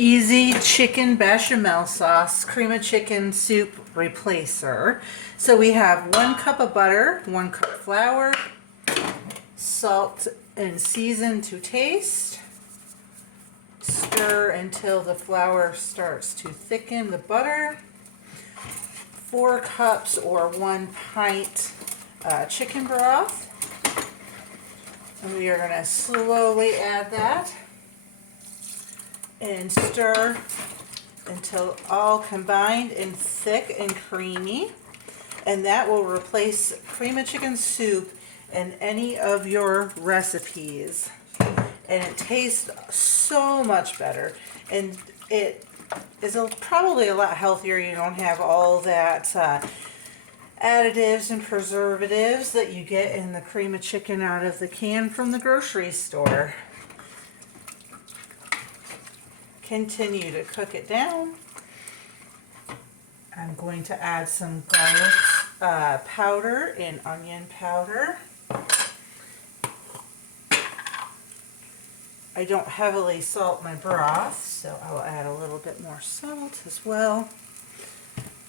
easy chicken bechamel sauce, cream of chicken soup replacer. So we have 1 cup of butter, 1 cup of flour, salt and season to taste. Stir until the flour starts to thicken the butter. 4 cups or 1 pint chicken broth. And we are going to slowly add that and stir until all combined and thick and creamy. And that will replace cream of chicken soup in any of your recipes. And it tastes so much better. And it is probably a lot healthier. You don't have all that additives and preservatives that you get in the cream of chicken out of the can from the grocery store. Continue to cook it down. I'm going to add some garlic powder and onion powder. I don't heavily salt my broth, so I will add a little bit more salt as well.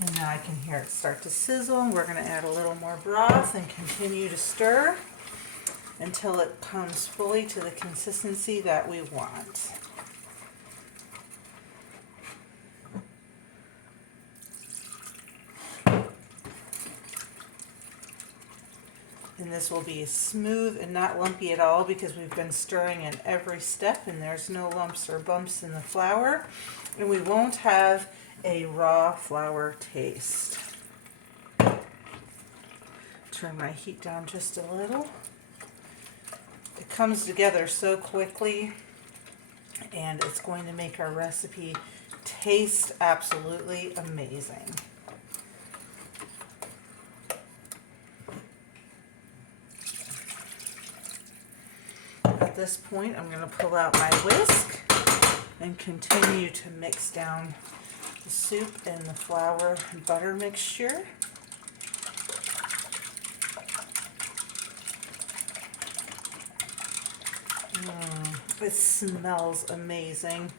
And now I can hear it start to sizzle. We're going to add a little more broth and continue to stir until it comes fully to the consistency that we want. And this will be smooth and not lumpy at all because we've been stirring in every step and there's no lumps or bumps in the flour. And we won't have a raw flour taste. Turn my heat down just a little. It comes together so quickly and it's going to make our recipe taste absolutely amazing. At this point, I'm going to pull out my whisk and continue to mix down the soup and the flour and butter mixture. It smells amazing.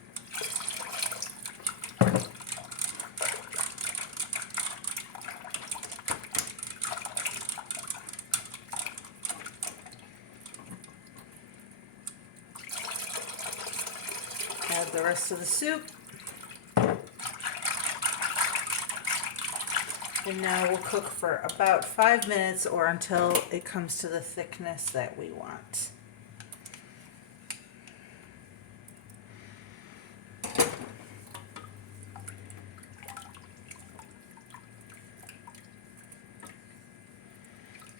Add the rest of the soup. And now we'll cook for about 5 minutes or until it comes to the thickness that we want.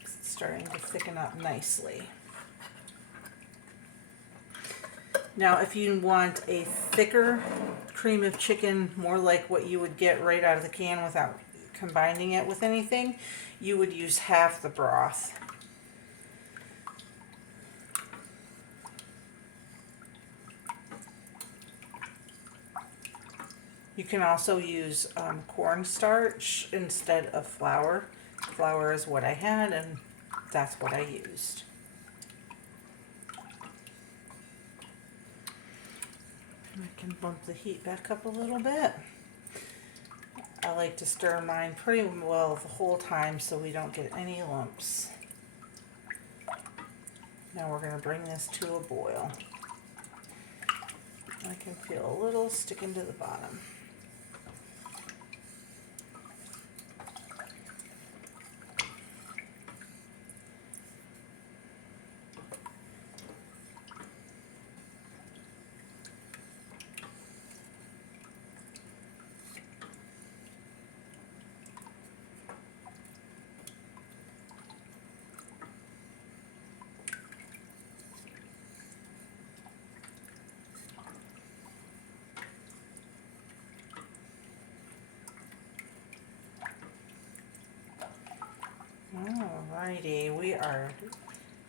It's starting to thicken up nicely. Now, if you want a thicker cream of chicken, more like what you would get right out of the can without combining it with anything, you would use half the broth. You can also use cornstarch instead of flour. Flour is what I had and that's what I used. I can bump the heat back up a little bit. I like to stir mine pretty well the whole time so we don't get any lumps. Now we're going to bring this to a boil. I can feel a little sticking to the bottom. Alrighty,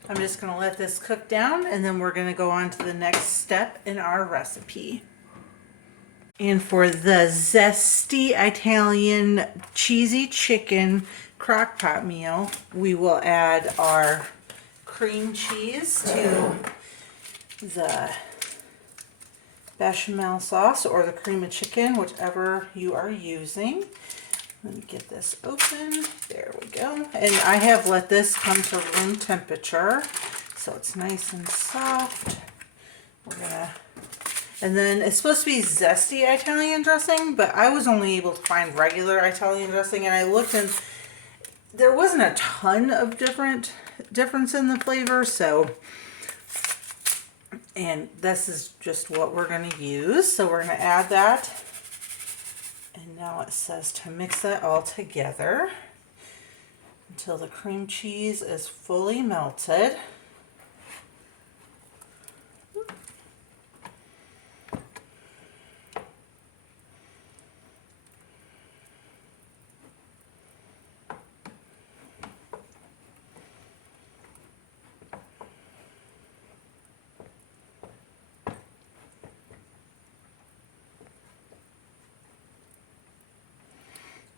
I'm just going to let this cook down and then we're going to go on to the next step in our recipe. And for the zesty Italian cheesy chicken crockpot meal, we will add our cream cheese to the bechamel sauce or the cream of chicken, whichever you are using. Let me get this open. There we go. And I have let this come to room temperature, so it's nice and soft. And then it's supposed to be zesty Italian dressing, but I was only able to find regular Italian dressing, and I looked and there wasn't a ton of difference in the flavor, so, and this is just what we're going to use. So we're going to add that, and now it says to mix that all together until the cream cheese is fully melted.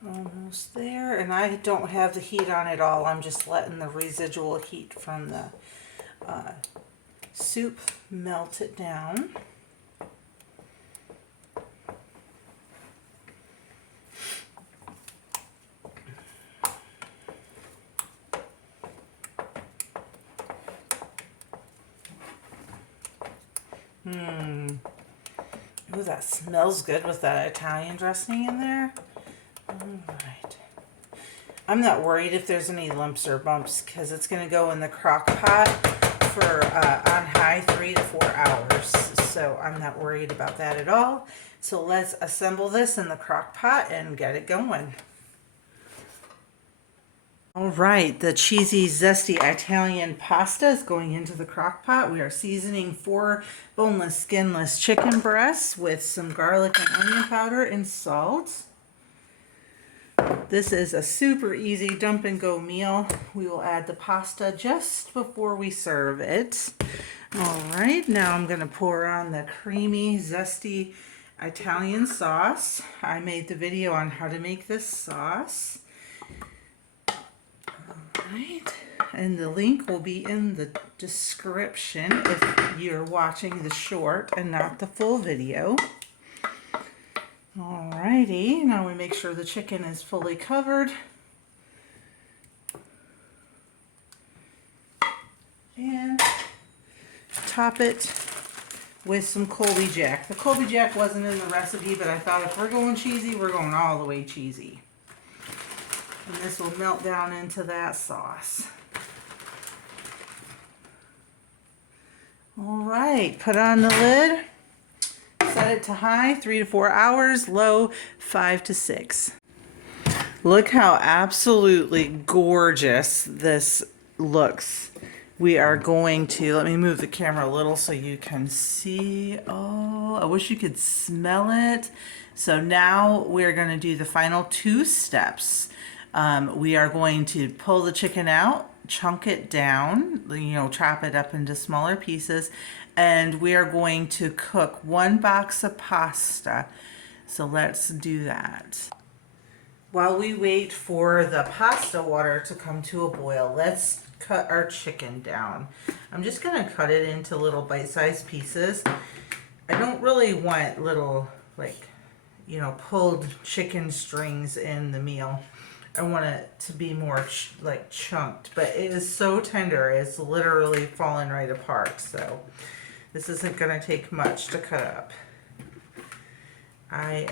Almost there, and I don't have the heat on at all. I'm just letting the residual heat from the soup melt it down. Ooh, that smells good with that Italian dressing in there. Alright. I'm not worried if there's any lumps or bumps because it's going to go in the crock pot for on high 3 to 4 hours. So I'm not worried about that at all. So let's assemble this in the crock pot and get it going. Alright, the cheesy, zesty Italian pasta is going into the crock pot. We are seasoning 4 boneless, skinless chicken breasts with some garlic and onion powder and salt. This is a super easy dump and go meal. We will add the pasta just before we serve it. Alright, now I'm going to pour on the creamy, zesty Italian sauce. I made the video on how to make this sauce. Alright, and the link will be in the description if you're watching the short and not the full video. Alrighty, now we make sure the chicken is fully covered. And top it with some Colby Jack. The Colby Jack wasn't in the recipe, but I thought if we're going cheesy, we're going all the way cheesy. And this will melt down into that sauce. Alright, put on the lid. Set it to high, 3 to 4 hours, low, 5 to 6. Look how absolutely gorgeous this looks. We are going to, let me move the camera a little so you can see. Oh, I wish you could smell it. So now we're going to do the final 2 steps. We are going to pull the chicken out, chunk it down, chop it up into smaller pieces, and we are going to cook 1 box of pasta. So let's do that. While we wait for the pasta water to come to a boil, let's cut our chicken down. I'm just going to cut it into little bite-sized pieces. I don't really want little, pulled chicken strings in the meal. I want it to be more chunked, but it is so tender, it's literally falling right apart. So this isn't going to take much to cut up. I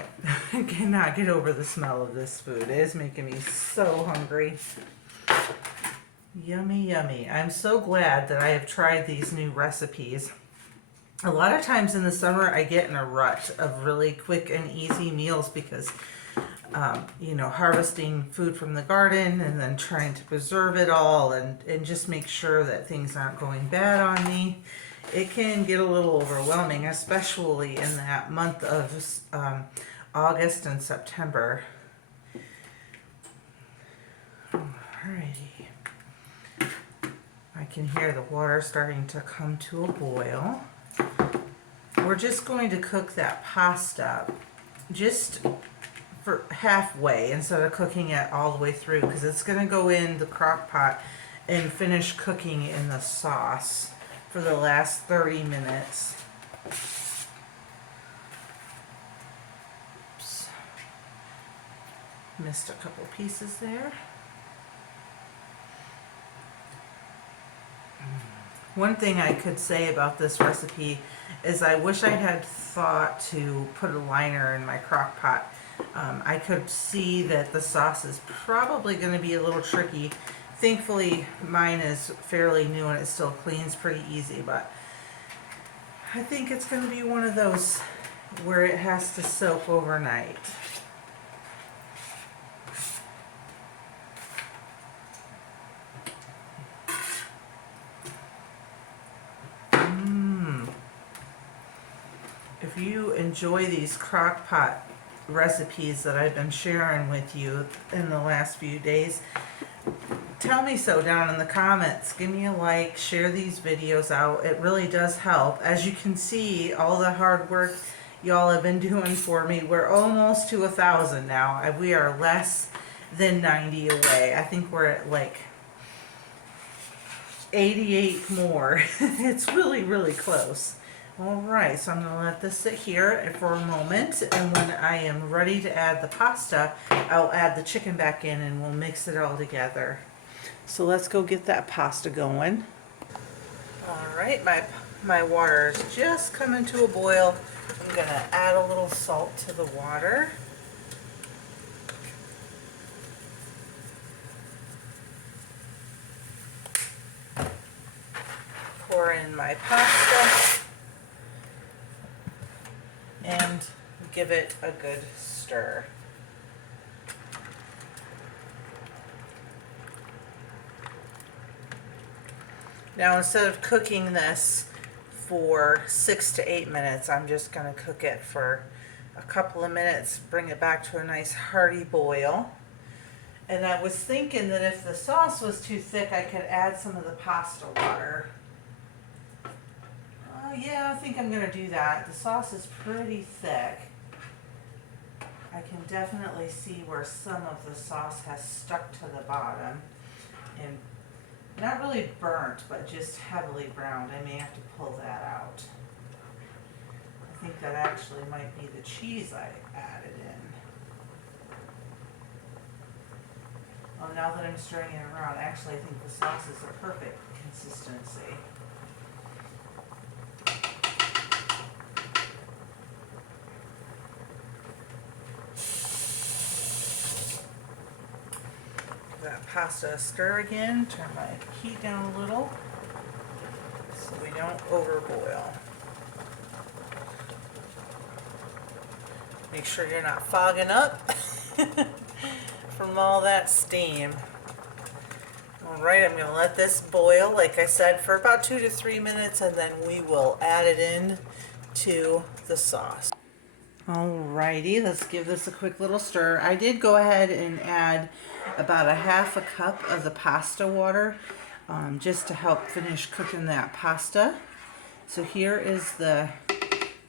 cannot get over the smell of this food. It is making me so hungry. Yummy, yummy. I'm so glad that I have tried these new recipes. A lot of times in the summer I get in a rut of really quick and easy meals because harvesting food from the garden and then trying to preserve it all and just make sure that things aren't going bad on me. It can get a little overwhelming, especially in that month of August and September. Alrighty. I can hear the water starting to come to a boil. We're just going to cook that pasta just for halfway instead of cooking it all the way through because it's going to go in the crock pot and finish cooking in the sauce for the last 30 minutes. Missed a couple pieces there. One thing I could say about this recipe is I wish I had thought to put a liner in my crock pot. I could see that the sauce is probably going to be a little tricky. Thankfully, mine is fairly new and it still cleans pretty easy, but I think it's going to be one of those where it has to soak overnight. If you enjoy these crock pot recipes that I've been sharing with you in the last few days, tell me so down in the comments. Give me a like, share these videos out. It really does help. As you can see, all the hard work y'all have been doing for me. We're almost to 1,000 now. We are less than 90 away. I think we're at like 88 more. It's really, really close. All right, so I'm going to let this sit here for a moment, and when I am ready to add the pasta, I'll add the chicken back in and we'll mix it all together. So let's go get that pasta going. All right, my water is just coming to a boil. I'm going to add a little salt to the water. Pour in my pasta and give it a good stir. Now, instead of cooking this for 6 to 8 minutes, I'm just going to cook it for a couple of minutes, bring it back to a nice hearty boil. And I was thinking that if the sauce was too thick, I could add some of the pasta water. Yeah, I think I'm going to do that. The sauce is pretty thick. I can definitely see where some of the sauce has stuck to the bottom and not really burnt, but just heavily browned. I may have to pull that out. I think that actually might be the cheese I added in. Oh, now that I'm stirring it around, actually I think the sauce is a perfect consistency. That pasta stir again, turn my heat down a little so we don't overboil. Make sure you're not fogging up from all that steam. Alright, I'm going to let this boil, like I said, for about 2 to 3 minutes, and then we will add it in to the sauce. Alrighty, let's give this a quick little stir. I did go ahead and add about 1/2 cup of the pasta water just to help finish cooking that pasta. So here is the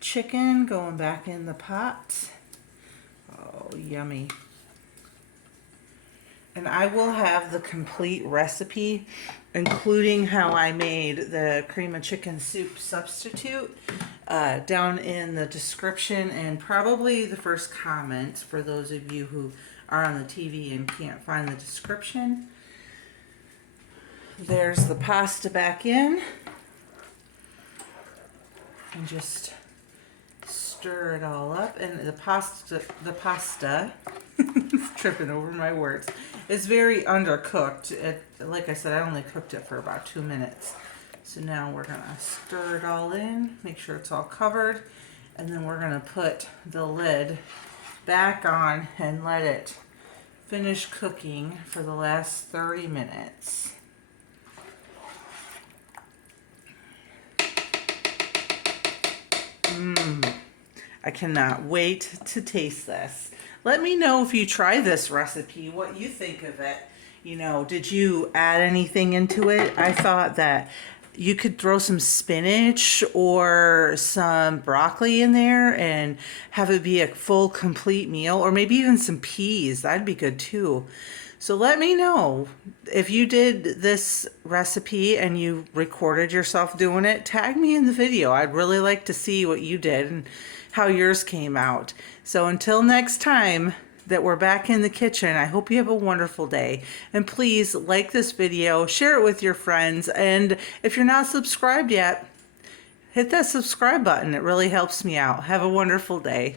chicken going back in the pot. Oh, yummy. And I will have the complete recipe, including how I made the cream of chicken soup substitute, down in the description and probably the first comment for those of you who are on the TV and can't find the description. There's the pasta back in. And just stir it all up. And the pasta tripping over my words. It's very undercooked. Like I said, I only cooked it for about 2 minutes. So now we're going to stir it all in, make sure it's all covered, and then we're going to put the lid back on and let it finish cooking for the last 30 minutes. I cannot wait to taste this. Let me know if you try this recipe, what you think of it. You know, did you add anything into it? I thought that you could throw some spinach or some broccoli in there and have it be a full, complete meal, or maybe even some peas. That'd be good too. So let me know if you did this recipe and you recorded yourself doing it. Tag me in the video. I'd really like to see what you did and how yours came out. So until next time, that we're back in the kitchen. I hope you have a wonderful day. And please like this video, share it with your friends. And if you're not subscribed yet, hit that subscribe button. It really helps me out. Have a wonderful day.